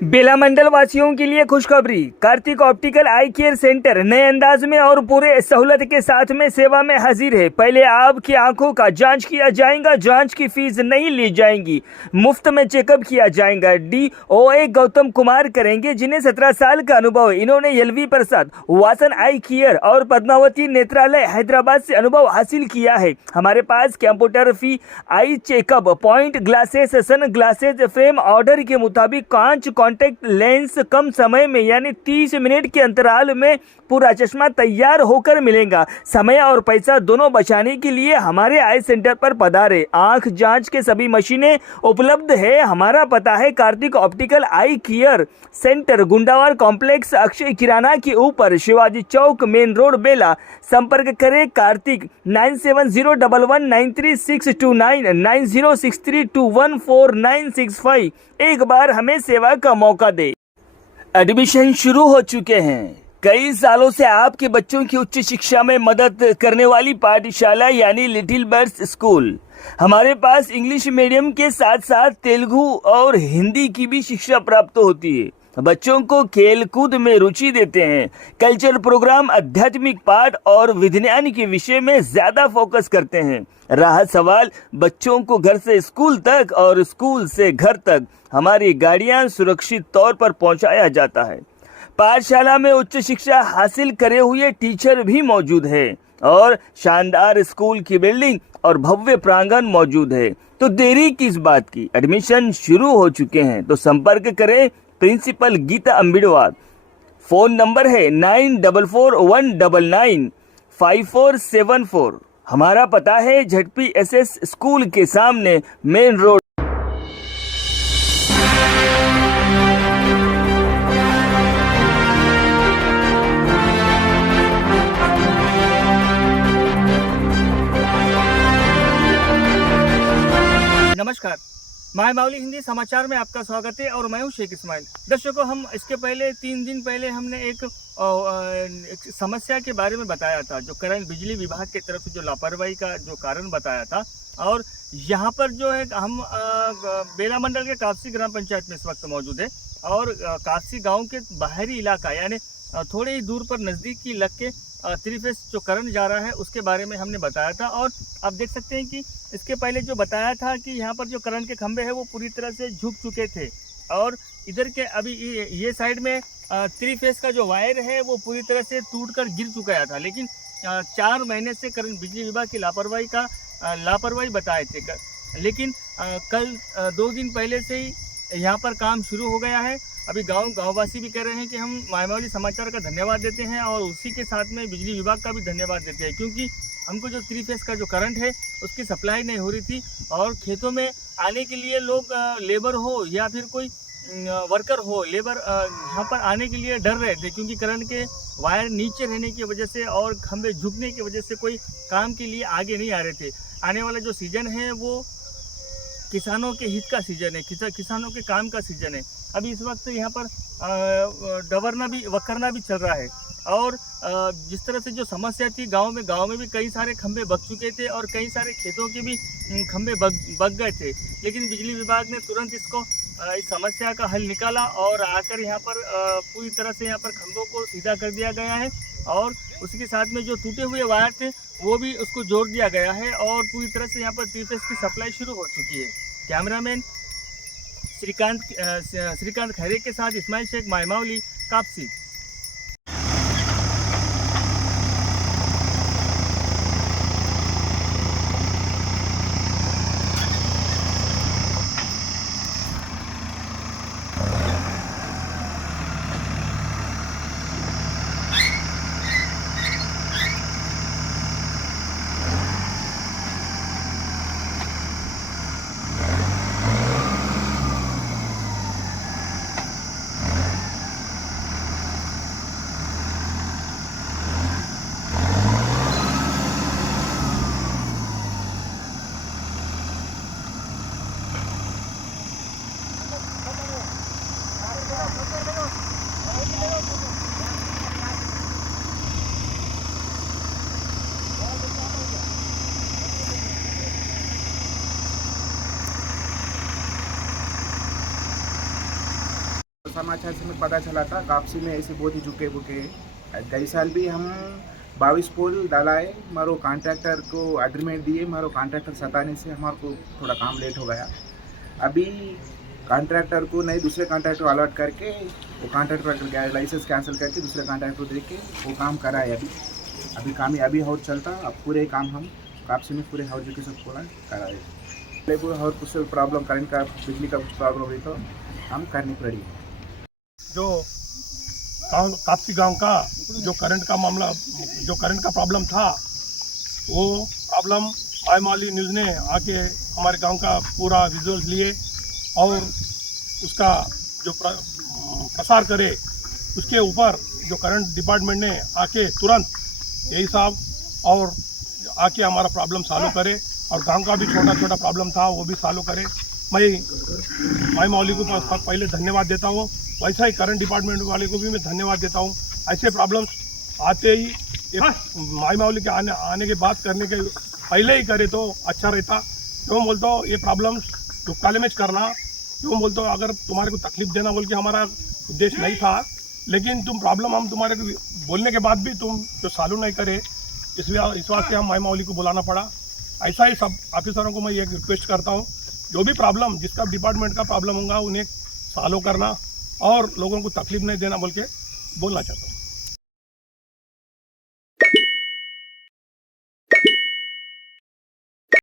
बेला मंडल वासियों के लिए खुशखबरी। कार्तिक ऑप्टिकल आई केयर सेंटर नए अंदाज में और पूरे सहूलत के साथ में सेवा में हाजिर है। पहले आपकी आंखों का जांच किया जाएगा। जांच की फीस नहीं ली जाएगी, मुफ्त में चेकअप किया जाएगा। DOA गौतम कुमार करेंगे, जिन्हें 17 साल का अनुभव है। इन्होंने LV प्रसाद, वासन आई केयर और पद्मावती नेत्रालय हैदराबाद से अनुभव हासिल किया है। हमारे पास computer fee, eye checkup, point glasses, sunglasses, frame order के मुताबिक कांच कॉन्टेक्ट लेंस कम समय में यानी 30 मिनट के अंतराल में पूरा चश्मा तैयार होकर मिलेगा। समय और पैसा दोनों बचाने के लिए हमारे आई सेंटर पर पधारे। आंख जांच के सभी मशीनें उपलब्ध है। हमारा पता है कार्तिक ऑप्टिकल आई care centre, Gundawar complex, Akshay किराना के ऊपर, शिवाजी चौक, मेन रोड, बेला। संपर्क करें कार्तिक 9701193629 9063214965। एक बार हमें सेवा का मौका दे। एडमिशन शुरू हो चुके हैं। कई सालों से आपके बच्चों की उच्च शिक्षा में मदद करने वाली पाठशाला यानी लिटिल बर्ड्स स्कूल। हमारे पास इंग्लिश मीडियम के साथ साथ तेलुगु और हिंदी की भी शिक्षा प्राप्त होती है। बच्चों को खेल कूद में रुचि देते हैं। कल्चर प्रोग्राम, आध्यात्मिक पाठ और विज्ञान के विषय में ज्यादा फोकस करते हैं। रहा सवाल बच्चों को घर से स्कूल तक और स्कूल से घर तक, हमारी गाड़ियां सुरक्षित तौर पर पहुंचाया जाता है। पाठशाला में उच्च शिक्षा हासिल करे हुए टीचर भी मौजूद है और शानदार स्कूल की बिल्डिंग और भव्य प्रांगण मौजूद है। तो देरी किस बात की, एडमिशन शुरू हो चुके हैं। तो संपर्क करें प्रिंसिपल गीता अम्बिडवार। फोन नंबर है 94195474। हमारा पता है ZPSS स्कूल के सामने, मेन रोड। नमस्कार, मायमावली हिंदी समाचार में आपका स्वागत है और मैं हूं शेख इस्माइल। दर्शकों, हम इसके पहले 3 दिन पहले हमने एक समस्या के बारे में बताया था, जो करंट बिजली विभाग की तरफ से जो लापरवाही का जो कारण बताया था। और यहाँ पर जो है हम बेला मंडल के कापसी ग्राम पंचायत में इस वक्त मौजूद है और कापसी गाँव के बाहरी इलाका यानी थोड़े ही दूर पर नज़दीकी लग के 3 फेस जो करंट जा रहा है उसके बारे में हमने बताया था। और आप देख सकते हैं कि इसके पहले जो बताया था कि यहाँ पर जो करंट के खंभे हैं वो पूरी तरह से झुक चुके थे और इधर के अभी ये साइड में 3 फेस का जो वायर है वो पूरी तरह से टूटकर गिर चुका था। लेकिन 4 महीने से करंट बिजली विभाग की लापरवाही बताए थे। लेकिन कल 2 दिन पहले से ही यहाँ पर काम शुरू हो गया है। अभी गाँववासी भी कह रहे हैं कि हम मायमावली समाचार का धन्यवाद देते हैं और उसी के साथ में बिजली विभाग का भी धन्यवाद देते हैं, क्योंकि हमको जो 3 फेस का जो करंट है उसकी सप्लाई नहीं हो रही थी और खेतों में आने के लिए लोग लेबर हो या फिर कोई वर्कर हो, लेबर यहाँ पर आने के लिए डर रहे थे, क्योंकि करंट के वायर नीचे रहने की वजह से और खंभे झुकने की वजह से कोई काम के लिए आगे नहीं आ रहे थे। आने वाला जो सीजन है वो किसानों के हित का सीजन है, किसानों के काम का सीजन है। अभी इस वक्त यहाँ पर वकरना भी चल रहा है और जिस तरह से जो समस्या थी गांव में भी कई सारे खंभे बग चुके थे और कई सारे खेतों के भी खंभे बग गए थे। लेकिन बिजली विभाग ने तुरंत इस समस्या का हल निकाला और आकर यहाँ पर पूरी तरह से यहाँ पर खंभों को सीधा कर दिया गया है और उसी के साथ में जो टूटे हुए वायर थे वो भी उसको जोड़ दिया गया है और पूरी तरह से यहाँ पर 3 फेस की सप्लाई शुरू हो चुकी है। कैमरामैन श्रीकांत खैरे के साथ इस्माइल शेख, मायमावली, कापसी। समाचार से में पता चला था कापसी में ऐसे बहुत ही झुके बुके हैं। गई साल भी हम 22 पोल डालाए, मारो कॉन्ट्रैक्टर को एग्रीमेंट दिए, मारो कॉन्ट्रैक्टर सताने से हमारे को थोड़ा काम लेट हो गया। अभी कॉन्ट्रैक्टर को नहीं दूसरे कॉन्ट्रैक्टर को अलॉट करके वो कॉन्ट्रैक्टर का लाइसेंस कैंसिल करके दूसरे कॉन्ट्रैक्टर को दे के वो काम कराए। अभी काम ही अभी और चलता, अब पूरे काम हम कापसी में पूरे हाउस के सब पूरा कराए। और कुछ प्रॉब्लम करंट का बिजली का कुछ प्रॉब्लम हुई तो हम करनी पड़ी। जो कापसी गांव का जो करंट का मामला, जो करंट का प्रॉब्लम था, वो प्रॉब्लम माई मौली न्यूज़ ने आके हमारे गांव का पूरा विजुअल्स लिए और उसका जो प्रसार करे, उसके ऊपर जो करंट डिपार्टमेंट ने आके तुरंत यही साहब और आके हमारा प्रॉब्लम सॉल्व करे और गांव का भी छोटा छोटा प्रॉब्लम था वो भी सॉल्व करे। मैं माई मौली को पहले धन्यवाद देता हूँ, वैसा ही करंट डिपार्टमेंट वाले को भी मैं धन्यवाद देता हूँ। ऐसे प्रॉब्लम्स आते ही माई मौली के आने के बाद करने के पहले ही करे तो अच्छा रहता। क्यों बोलता हूँ, ये प्रॉब्लम्स दुकाले में करना, क्यों बोलता हूँ, अगर तुम्हारे को तकलीफ देना बोल के हमारा उद्देश्य नहीं था, लेकिन तुम प्रॉब्लम हम तुम्हारे को बोलने के बाद भी तुम जो सॉल्व नहीं करे, इस वास्ते हम माई मौली को बुलाना पड़ा। ऐसा ही सब ऑफिसरों को मैं ये रिक्वेस्ट करता हूँ, जो भी प्रॉब्लम जिसका डिपार्टमेंट का प्रॉब्लम होगा उन्हें सॉल्व करना और लोगों को तकलीफ नहीं देना बोल के बोलना चाहता हूँ।